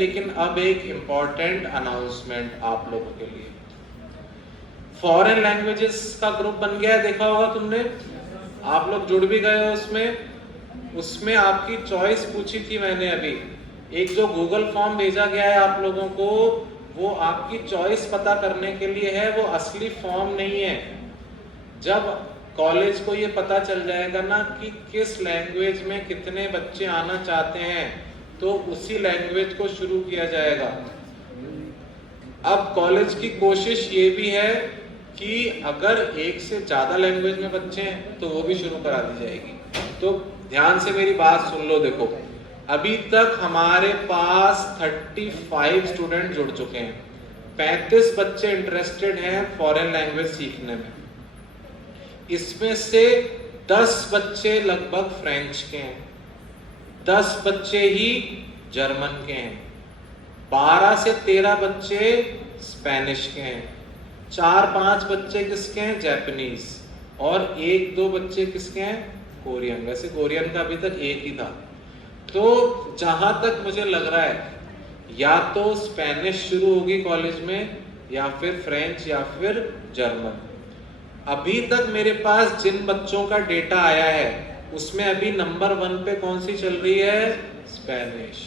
लेकिन अब एक इम्पॉर्टेंट अनाउंसमेंट आप लोगों के लिए। फॉरेन लैंग्वेजेस का ग्रुप बन गया है, देखा होगा तुमने, आप लोग जुड़ भी गए हो उसमें। उसमें आपकी चॉइस पूछी थी मैंने अभी, एक जो गूगल फॉर्म भेजा गया है आप लोगों को, वो आपकी चॉइस पता करने के लिए है, वो असली फॉर्म नहीं है। जब कॉलेज को ये पता चल जाएगा ना कि किस लैंग्वेज में कितने बच्चे आना चाहते हैं, तो उसी लैंग्वेज को शुरू किया जाएगा। अब कॉलेज की कोशिश ये भी है कि अगर एक से ज्यादा लैंग्वेज में बच्चे हैं तो वो भी शुरू करा दी जाएगी। तो ध्यान से मेरी बात सुन लो। देखो, अभी तक हमारे पास 35 स्टूडेंट जुड़ चुके हैं, 35 बच्चे इंटरेस्टेड हैं फॉरेन लैंग्वेज सीखने में। इसमें से 10 बच्चे लगभग फ्रेंच के हैं, 10 बच्चे ही जर्मन के हैं, 12 से 13 बच्चे स्पेनिश के हैं, 4-5 बच्चे किसके हैं, जापानीज, और 1-2 बच्चे किसके हैं, कोरियन। वैसे कोरियन का अभी तक एक ही था। तो जहां तक मुझे लग रहा है, या तो स्पेनिश शुरू होगी कॉलेज में, या फिर फ्रेंच, या फिर जर्मन। अभी तक मेरे पास जिन बच्चों का डेटा आया है उसमें अभी नंबर 1 पे कौन सी चल रही है, स्पेनिश,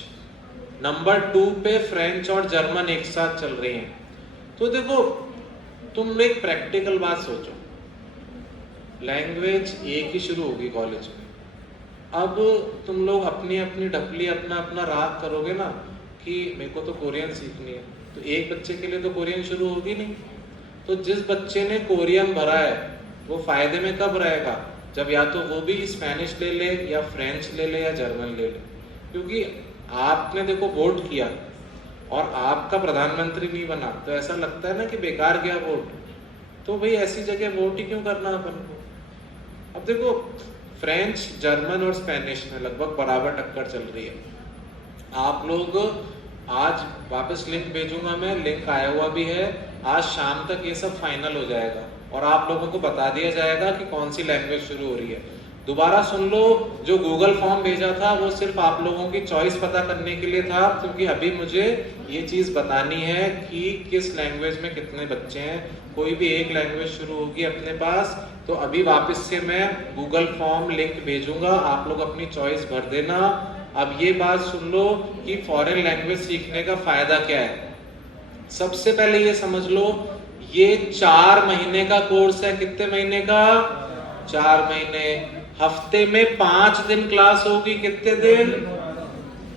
नंबर 2 पे फ्रेंच और जर्मन एक साथ चल रही हैं। तो देखो, तुम एक प्रैक्टिकल बात सोचो, लैंग्वेज एक ही शुरू होगी कॉलेज में। अब तुम लोग अपनी अपनी ढपली, अपना अपना राग करोगे ना कि मेरे को तो कोरियन सीखनी है, तो एक बच्चे के लिए तो कोरियन शुरू होगी नहीं। तो जिस बच्चे ने कोरियन भरा है वो फायदे में कब रहेगा, जब या तो वो भी स्पेनिश ले ले, या फ्रेंच ले ले, या जर्मन ले ले। क्योंकि आपने देखो वोट किया और आपका प्रधानमंत्री नहीं बना, तो ऐसा लगता है ना कि बेकार गया वोट। तो भाई ऐसी जगह वोट ही क्यों करना अपन को। अब देखो, फ्रेंच, जर्मन और स्पेनिश में लगभग बराबर टक्कर चल रही है। आप लोग आज वापस लिंक भेजूंगा मैं, लिंक आया हुआ भी है, आज शाम तक ये सब फाइनल हो जाएगा और आप लोगों को बता दिया जाएगा कि कौन सी लैंग्वेज शुरू हो रही है। दोबारा सुन लो, जो गूगल फॉर्म भेजा था वो सिर्फ आप लोगों की चॉइस पता करने के लिए था, क्योंकि अभी मुझे ये चीज बतानी है कि किस लैंग्वेज में कितने बच्चे हैं। कोई भी एक लैंग्वेज शुरू होगी अपने पास, तो अभी वापस से मैं गूगल फॉर्म लिंक भेजूंगा, आप लोग अपनी चॉइस भर देना। अब ये बात सुन लो कि फॉरेन लैंग्वेज सीखने का फायदा क्या है। सबसे पहले ये समझ लो, ये 4 महीने का कोर्स है। कितने महीने का, 4 महीने। हफ्ते में 5 दिन क्लास होगी। कितने दिन,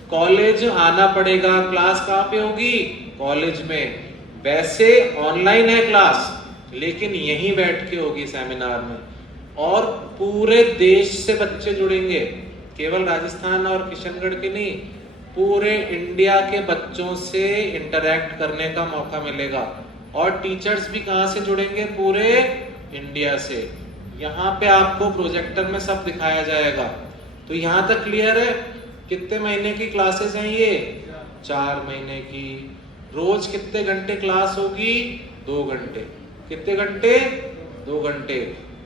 कॉलेज आना पड़ेगा। क्लास कहाँ पे होगी, कॉलेज में। वैसे ऑनलाइन है क्लास, लेकिन यहीं बैठ के होगी सेमिनार में, और पूरे देश से बच्चे जुड़ेंगे, केवल राजस्थान और किशनगढ़ के नहीं, पूरे इंडिया के बच्चों से इंटरैक्ट करने का मौका मिलेगा। और टीचर्स भी कहाँ से जुड़ेंगे, पूरे इंडिया से। यहाँ पे आपको प्रोजेक्टर में सब दिखाया जाएगा। तो यहाँ तक क्लियर है। कितने महीने की क्लासेस हैं ये, 4 महीने की। रोज कितने घंटे क्लास होगी, 2 घंटे। कितने घंटे, 2 घंटे।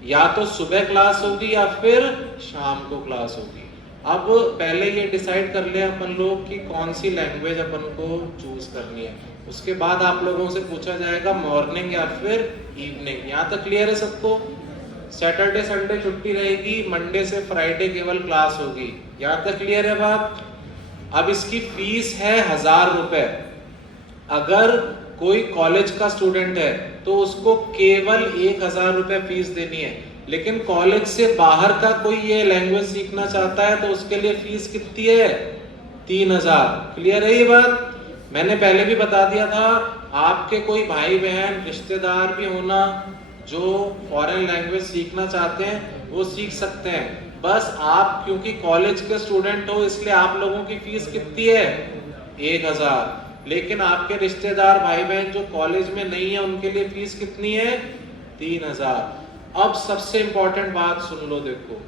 या तो सुबह क्लास होगी या फिर शाम को क्लास होगी। अब पहले ये डिसाइड कर ले अपन लोग कि कौन सी लैंग्वेज अपन को चूज करनी है। उसके बाद आप लोगों से पूछा जाएगा मॉर्निंग या फिर इवनिंग। यहाँ तक क्लियर है सबको। सैटरडे संडे छुट्टी रहेगी, मंडे से फ्राइडे केवल क्लास होगी। यहाँ तक क्लियर है बात। अब इसकी फीस है 1000 रुपए। अगर कोई कॉलेज का स्टूडेंट है तो उसको केवल 1000 रुपए फीस देनी है। लेकिन कॉलेज से बाहर का कोई ये लैंग्वेज सीखना चाहता है तो उसके लिए फीस कितनी है, 3000। क्लियर है ये बात। मैंने पहले भी बता दिया था, आपके कोई भाई बहन रिश्तेदार भी होना जो फॉरेन लैंग्वेज सीखना चाहते हैं वो सीख सकते हैं। बस आप क्योंकि कॉलेज के स्टूडेंट हो इसलिए आप लोगों की फीस कितनी है, 1000। लेकिन आपके रिश्तेदार भाई बहन जो कॉलेज में नहीं है उनके लिए फीस कितनी है, 3000। अब सबसे इंपॉर्टेंट बात सुन लो। देखो,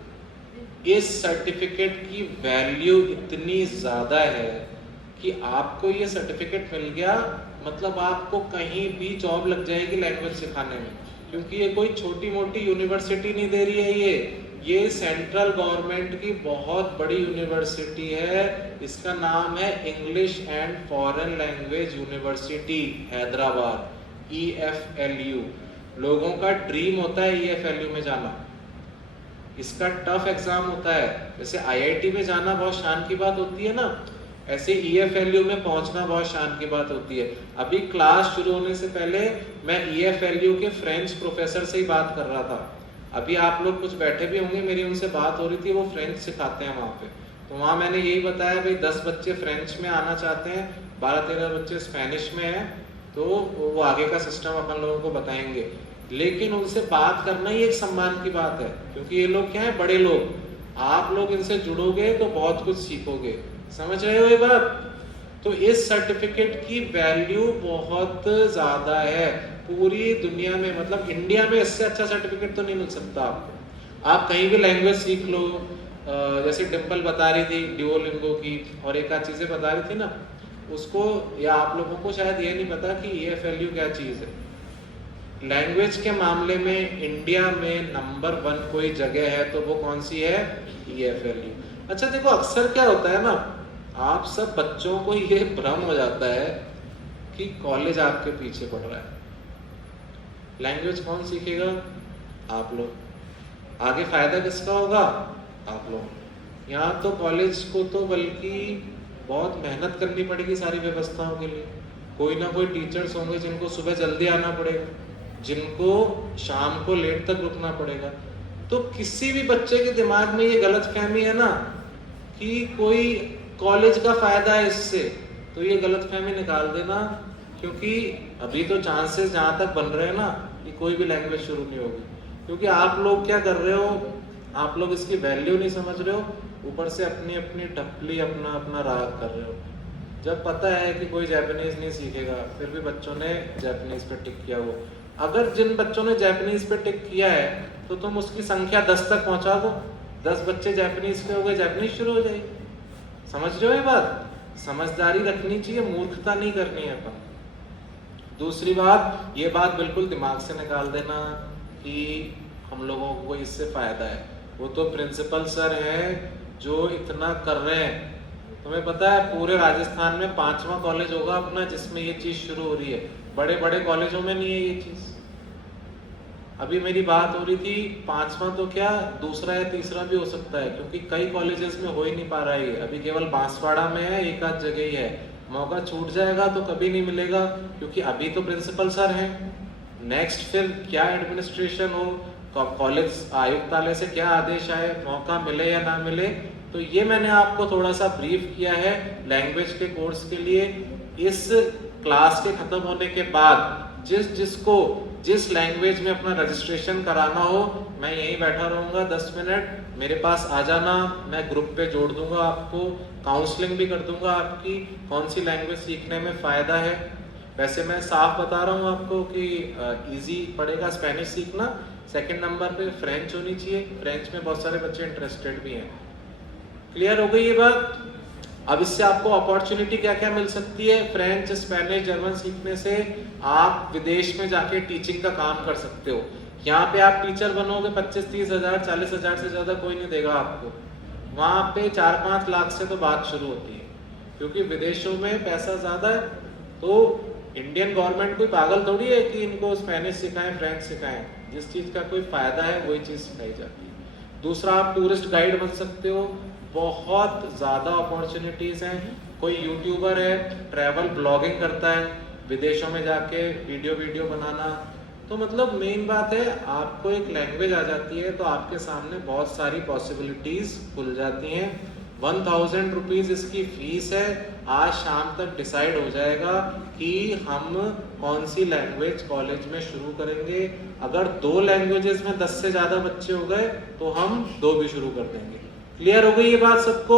इस सर्टिफिकेट की वैल्यू इतनी ज्यादा है कि आपको ये सर्टिफिकेट मिल गया मतलब आपको कहीं भी जॉब लग जाएगी लैंग्वेज सिखाने में। क्योंकि ये कोई छोटी मोटी यूनिवर्सिटी नहीं दे रही है, ये सेंट्रल गवर्नमेंट की बहुत बड़ी यूनिवर्सिटी है, इसका नाम है English and foreign language university Hyderabad, EFLU। लोगों का ड्रीम होता है EFLU में जाना, इसका टफ एग्जाम होता है। जैसे IIT में जाना बहुत शान की बात होती है ना, ऐसे EFLU में पहुंचना बहुत शान की बात होती है। अभी क्लास शुरू होने से पहले मैं EFLU के फ्रेंच प्रोफेसर से ही बात कर रहा था। अभी आप लोग कुछ बैठे भी होंगे, मेरी उनसे बात हो रही थी, वो फ्रेंच सिखाते हैं वहाँ पे। तो वहाँ मैंने यही बताया भाई 10 बच्चे फ्रेंच में आना चाहते हैं, 12-13 बच्चे स्पेनिश में हैं, तो वो आगे का सिस्टम अपन लोगों को बताएंगे। लेकिन उनसे बात करना ही एक सम्मान की बात है, क्योंकि ये लोग क्या है, बड़े लोग। आप लोग इनसे जुड़ोगे तो बहुत कुछ सीखोगे। समझ रहे हो ये बात? तो इस सर्टिफिकेट की वैल्यू बहुत ज्यादा है पूरी दुनिया में। मतलब इंडिया में इससे अच्छा सर्टिफिकेट तो नहीं मिल सकता आपको। आप कहीं भी लैंग्वेज सीख लो, जैसे डिम्पल बता रही थी ड्यूओलिंगो की, और एक आध चीजें बता रही थी ना उसको, या आप लोगों को शायद ये नहीं पता कि EFLU क्या चीज है। लैंग्वेज के मामले में इंडिया में नंबर 1 कोई जगह है तो वो कौन सी है? EFLU। अच्छा देखो, अक्सर क्या होता है ना, आप सब बच्चों को ये भ्रम हो जाता है कि कॉलेज आपके पीछे पड़ रहा है। लैंग्वेज कौन सीखेगा? आप लोग। आगे फायदा किसका होगा? आप लोग। यहाँ तो कॉलेज को तो बल्कि बहुत मेहनत करनी पड़ेगी सारी व्यवस्थाओं के लिए। कोई ना कोई टीचर्स होंगे जिनको सुबह जल्दी आना पड़ेगा, जिनको शाम को लेट तक रुकना पड़ेगा। तो किसी भी बच्चे के दिमाग में ये गलतफहमी है ना कि कोई कॉलेज का फायदा है इससे, तो ये गलतफहमी निकाल देना, क्योंकि अभी तो चांसेस जहाँ तक बन रहे हैं ना कि कोई भी लैंग्वेज शुरू नहीं होगी। क्योंकि आप लोग क्या कर रहे हो, आप लोग इसकी वैल्यू नहीं समझ रहे हो, ऊपर से अपनी अपनी टपली अपना अपना राग कर रहे हो। जब पता है कि कोई जापानीज नहीं सीखेगा, फिर भी बच्चों ने जापानीज पे टिक किया हो। अगर जिन बच्चों ने जापानीज पे टिक किया है तो तुम उसकी संख्या 10 तक पहुंचा दो, 10 बच्चे जापानीज पे हो गए, जापानीज शुरू हो जाएगी। समझ रहे हो ये बात? समझदारी रखनी चाहिए, मूर्खता नहीं करनी है अपन। दूसरी बात, ये बात बिल्कुल दिमाग से निकाल देना कि हम लोगों को इससे फायदा है। वो तो प्रिंसिपल सर हैं जो इतना कर रहे हैं। तुम्हें पता है पूरे राजस्थान में 5वां कॉलेज होगा अपना जिसमें ये चीज शुरू हो रही है। बड़े बड़े कॉलेजों में नहीं है ये चीज। अभी मेरी बात हो रही थी 5वां तो क्या, दूसरा या तीसरा भी हो सकता है, क्योंकि कई कॉलेजेस में हो ही नहीं पा रहा है। अभी केवल बांसवाड़ा में है, एक आध जगह ही है। मौका छूट जाएगा तो कभी नहीं मिलेगा, क्योंकि अभी तो प्रिंसिपल सर हैं। नेक्स्ट फिर क्या एडमिनिस्ट्रेशन हो, कॉलेज आयुक्तालय से क्या आदेश आए, मौका मिले या ना मिले। तो ये मैंने आपको थोड़ा सा ब्रीफ किया है लैंग्वेज के कोर्स के लिए। इस क्लास के खत्म होने के बाद जिसको जिस लैंग्वेज में अपना रजिस्ट्रेशन कराना हो, मैं यहीं बैठा रहूंगा 10 मिनट, मेरे पास आ जाना, मैं ग्रुप पे जोड़ दूंगा आपको, काउंसलिंग भी कर दूंगा आपकी कौन सी लैंग्वेज सीखने में फ़ायदा है। वैसे मैं साफ बता रहा हूँ आपको कि इजी पड़ेगा स्पेनिश सीखना। सेकंड नंबर पे फ्रेंच होनी चाहिए, फ्रेंच में बहुत सारे बच्चे इंटरेस्टेड भी हैं। क्लियर हो गई ये बात? अब इससे आपको अपॉर्चुनिटी क्या क्या मिल सकती है? फ्रेंच, स्पेनिश, जर्मन सीखने से आप विदेश में जाके टीचिंग का काम कर सकते हो। यहाँ पे आप टीचर बनोगे 25-30 हज़ार, 40 हज़ार से ज़्यादा कोई नहीं देगा आपको। वहाँ पे 4-5 लाख से तो बात शुरू होती है, क्योंकि विदेशों में पैसा ज़्यादा है। तो इंडियन गवर्नमेंट कोई पागल थोड़ी है कि इनको स्पेनिश सिखाएं, फ्रेंच सिखाएं। जिस चीज़ का कोई फ़ायदा है वही चीज़ सिखाई जाती है। दूसरा, आप टूरिस्ट गाइड बन सकते हो, बहुत ज़्यादा अपॉर्चुनिटीज़ हैं। कोई यूट्यूबर है, ट्रैवल ब्लॉगिंग करता है, विदेशों में जाके वीडियो बनाना। तो मतलब मेन बात है, आपको एक लैंग्वेज आ जाती है तो आपके सामने बहुत सारी पॉसिबिलिटीज़ खुल जाती हैं। 1000 रुपीज़ इसकी फीस है। आज शाम तक डिसाइड हो जाएगा कि हम कौन सी लैंग्वेज कॉलेज में शुरू करेंगे। अगर 2 लैंग्वेजेस में 10 से ज़्यादा बच्चे हो गए तो हम 2 भी शुरू कर देंगे। क्लियर हो गई ये बात सबको?